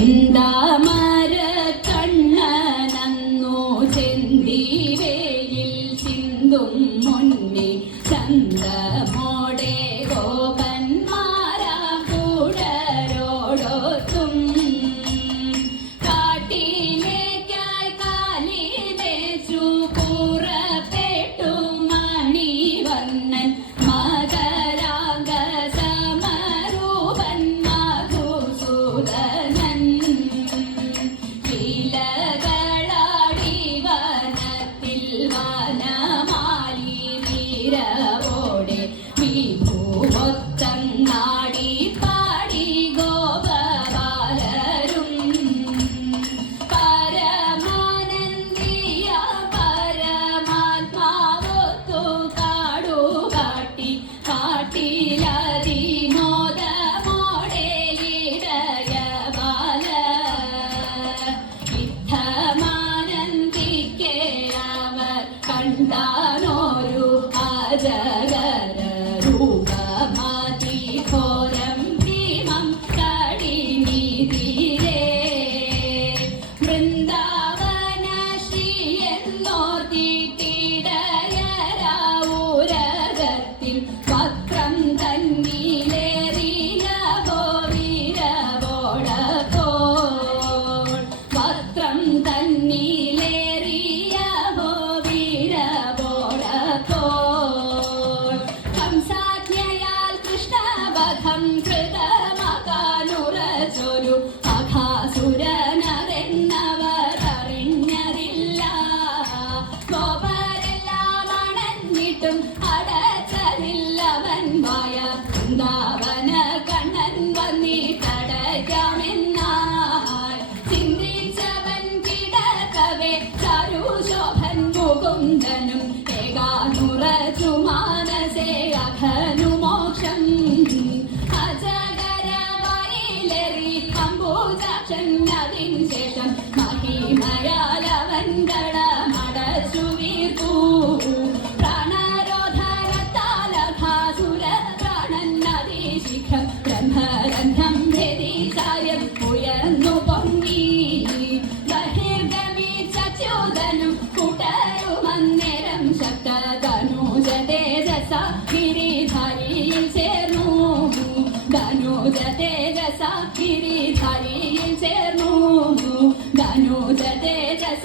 ചെന്താമര കണ്ണനന്നു ചെന്തിവേയിൽ ചിന്തും മുന്നേ ചന്തമോടെ ഗോപന്മാരാ കൂടരോടൊത്തും കാട്ടിലേക്കായി കാലിലേച്ചു കൂറപ്പെട്ടു മണിവർണ്ണൻ മകരാംഗ സമരൂപൻ മധുസൂദനൻ കണ്ടാനോരു അജഗര രൂപമതി ഘോരം ഭീമം കടിനീതിരേ വൃന്ദാവന ശ്രീ എന്നോർത്തിട്ടിടയരാവുരകത്തിൽ വക്രം തന്നിലേറിയവോ വീരവോടപ്പോൾ വക്രം തന്നിലേറിയവോ ഹംസാജ്ഞയാൽ കൃഷ്ണവധം കൃതമകാനുറച്ചൊരു അഘാസുരനതെന്നവർ അറിഞ്ഞതില്ല ഗോപരെല്ലാം അണഞ്ഞിട്ടും അടച്ചതില്ലവൻ വായ വൃന്ദാവന കണ്ണൻ വന്നിട്ടടയ്ക്കാമെന്നായി ചിന്തിച്ചവൻ കിടക്കവേ ചരുശോഭൻ മുകുന്ദനും ഏകാനുറച്ചു മാനസേ അഘനു മോക്ഷം അജഗരവയിലേറി അംബുജാക്ഷൻ അതിൻ ശേഷം മഹിമയാലവൻ കടമടച്ചു വീർത്തു പ്രാണരോധരത്താലഭാസുര പ്രാണൻ അതിശിഖം ബ്രഹ്മരന്ധം ഭേദിചാര്യം ഉയർന്നു പൊങ്ങി ബഹിർഗമിച്ചച്യുതനും കൂട്ടരുമന്നേരം ശക്തധനുജ തേജസ ഗിരിധാരിയിൽ ചേർന്നു ധനുജ തേജസ ഗിരിധാരിയിൽ ചേർന്നു ധനുജ തേജസ